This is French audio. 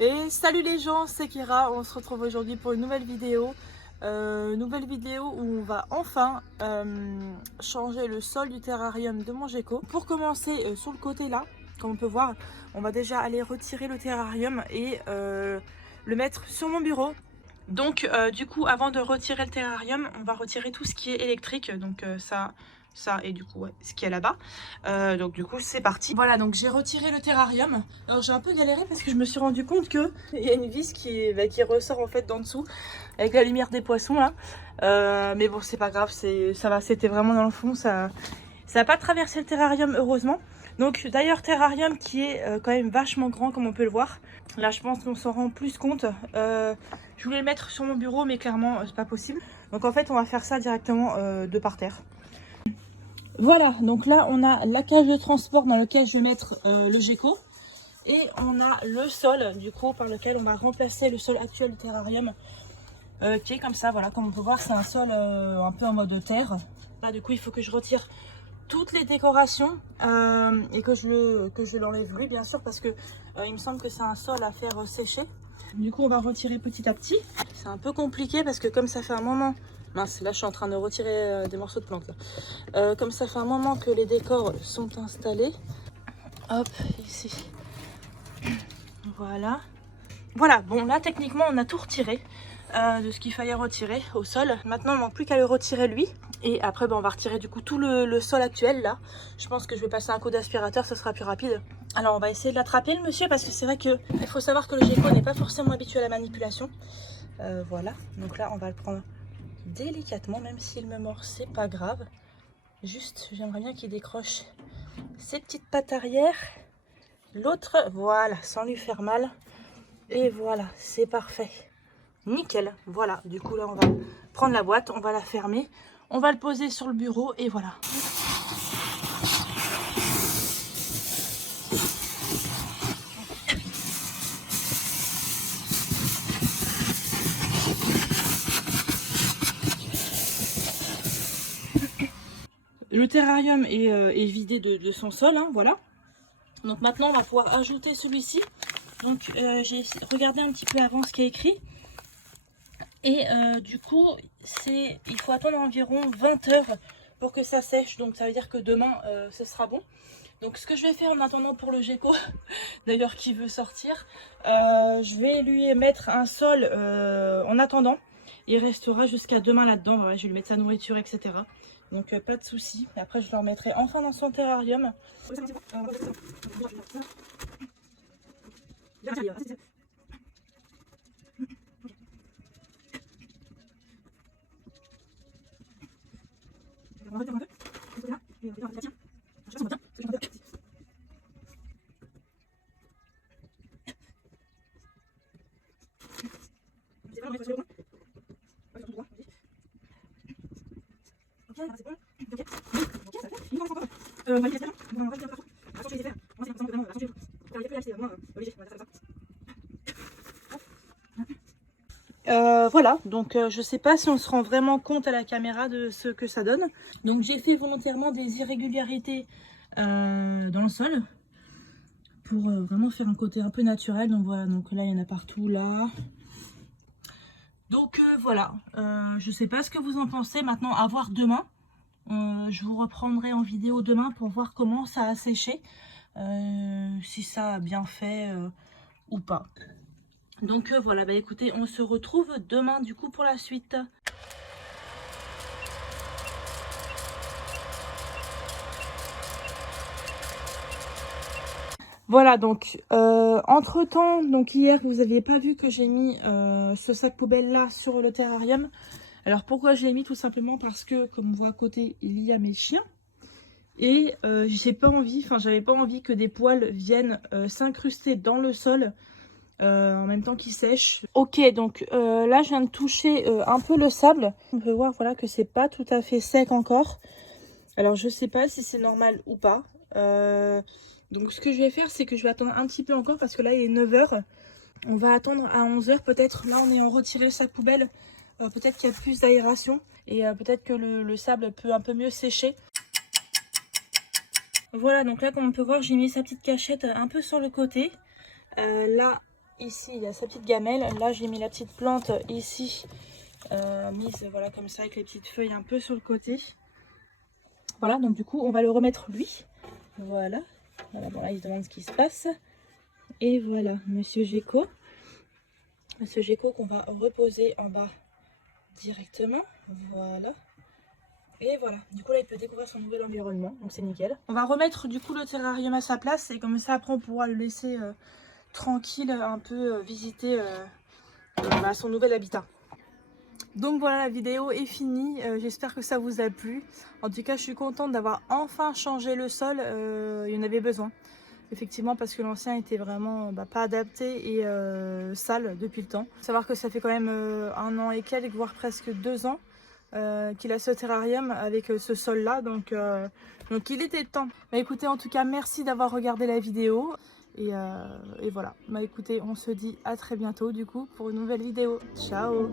Et salut les gens, c'est Kira, on se retrouve aujourd'hui pour une nouvelle vidéo. Où on va enfin changer le sol du terrarium de mon gecko. Pour commencer, sur le côté là, comme on peut voir, on va déjà aller retirer le terrarium et le mettre sur mon bureau. Donc du coup, avant de retirer le terrarium, on va retirer tout ce qui est électrique, donc ça et du coup ouais, ce qui est là-bas. Donc du coup c'est parti. Voilà, donc j'ai retiré le terrarium. Alors j'ai un peu galéré parce que je me suis rendu compte que il y a une vis qui ressort en fait d'en dessous avec la lumière des poissons là. Mais bon, c'est pas grave, ça va, c'était vraiment dans le fond, ça n'a pas traversé le terrarium heureusement. Donc d'ailleurs terrarium qui est quand même vachement grand comme on peut le voir. Là je pense qu'on s'en rend plus compte. Je voulais le mettre sur mon bureau mais clairement c'est pas possible. Donc en fait on va faire ça directement de par terre. Voilà, donc là on a la cage de transport dans laquelle je vais mettre le gecko. Et on a le sol du coup par lequel on va remplacer le sol actuel du terrarium. Qui est comme ça, voilà, comme on peut voir c'est un sol un peu en mode terre. Là du coup il faut que je retire toutes les décorations et que je l'enlève lui bien sûr parce que il me semble que c'est un sol à faire sécher. Du coup on va retirer petit à petit. C'est un peu compliqué parce que comme ça fait un moment, mince là je suis en train de retirer des morceaux de plantes là. Comme ça fait un moment que les décors sont installés, hop ici, voilà. Voilà, bon là techniquement on a tout retiré de ce qu'il fallait retirer au sol. Maintenant il ne manque plus qu'à le retirer lui. Et après on va retirer du coup tout le sol actuel là. Je pense que je vais passer un coup d'aspirateur, ce sera plus rapide. Alors on va essayer de l'attraper le monsieur parce que c'est vrai que il faut savoir que le gecko n'est pas forcément habitué à la manipulation. Voilà, donc là on va le prendre délicatement, même s'il me mord c'est pas grave. Juste j'aimerais bien qu'il décroche ses petites pattes arrière. L'autre, voilà, sans lui faire mal. Et voilà, c'est parfait. Nickel, voilà, du coup là on va prendre la boîte, on va la fermer, on va le poser sur le bureau et voilà. Le terrarium est vidé de son sol, hein, voilà. Donc maintenant on va pouvoir ajouter celui-ci. Donc j'ai regardé un petit peu avant ce qui est écrit. Et du coup, il faut attendre environ 20 heures pour que ça sèche. Donc ça veut dire que demain, ce sera bon. Donc ce que je vais faire en attendant pour le gecko, d'ailleurs qui veut sortir, je vais lui mettre un sol en attendant. Il restera jusqu'à demain là-dedans. Voilà, je vais lui mettre sa nourriture, etc. Donc pas de souci. Après je le remettrai enfin dans son terrarium. Voilà, donc je sais pas si on se rend vraiment compte à la caméra de ce que ça donne. Donc j'ai fait volontairement des irrégularités dans le sol pour vraiment faire un côté un peu naturel. Donc voilà, donc là il y en a partout là. Donc voilà, je sais pas ce que vous en pensez. Maintenant à voir demain. Je vous reprendrai en vidéo demain pour voir comment ça a séché, si ça a bien fait ou pas. Donc voilà, bah écoutez, on se retrouve demain du coup pour la suite. Voilà, donc entre temps, donc hier vous n'aviez pas vu que j'ai mis ce sac poubelle là sur le terrarium. Alors pourquoi je l'ai mis? Tout simplement parce que comme on voit à côté il y a mes chiens. Et j'ai pas envie, j'avais pas envie que des poils viennent s'incruster dans le sol en même temps qu'ils sèchent. Ok, donc là je viens de toucher un peu le sable. On peut voir voilà que c'est pas tout à fait sec encore. Alors je sais pas si c'est normal ou pas. Donc ce que je vais faire c'est que je vais attendre un petit peu encore parce que là il est 9 h. On va attendre à 11 h peut-être. Là on est en retiré le sac poubelle. Peut-être qu'il y a plus d'aération et peut-être que le sable peut un peu mieux sécher. Voilà, donc là comme on peut voir j'ai mis sa petite cachette un peu sur le côté. Là ici il y a sa petite gamelle. Là j'ai mis la petite plante ici, mise voilà comme ça avec les petites feuilles un peu sur le côté. Voilà, donc du coup on va le remettre lui. Voilà, voilà, bon là il se demande ce qui se passe. Et voilà, Monsieur Gecko. Monsieur Gecko qu'on va reposer en bas directement. Voilà. Et voilà, du coup là il peut découvrir son nouvel environnement, donc c'est nickel. On va remettre du coup le terrarium à sa place et comme ça après on pourra le laisser tranquille, un peu visiter son nouvel habitat. Donc voilà, la vidéo est finie, j'espère que ça vous a plu. En tout cas je suis contente d'avoir enfin changé le sol, il y en avait besoin. Effectivement parce que l'ancien était vraiment pas adapté et sale depuis le temps. Faut savoir que ça fait quand même 1 an et quelques, voire presque 2 ans qu'il a ce terrarium avec ce sol là, donc il était temps. Bah écoutez, en tout cas merci d'avoir regardé la vidéo et voilà, bah écoutez, on se dit à très bientôt du coup pour une nouvelle vidéo. Ciao.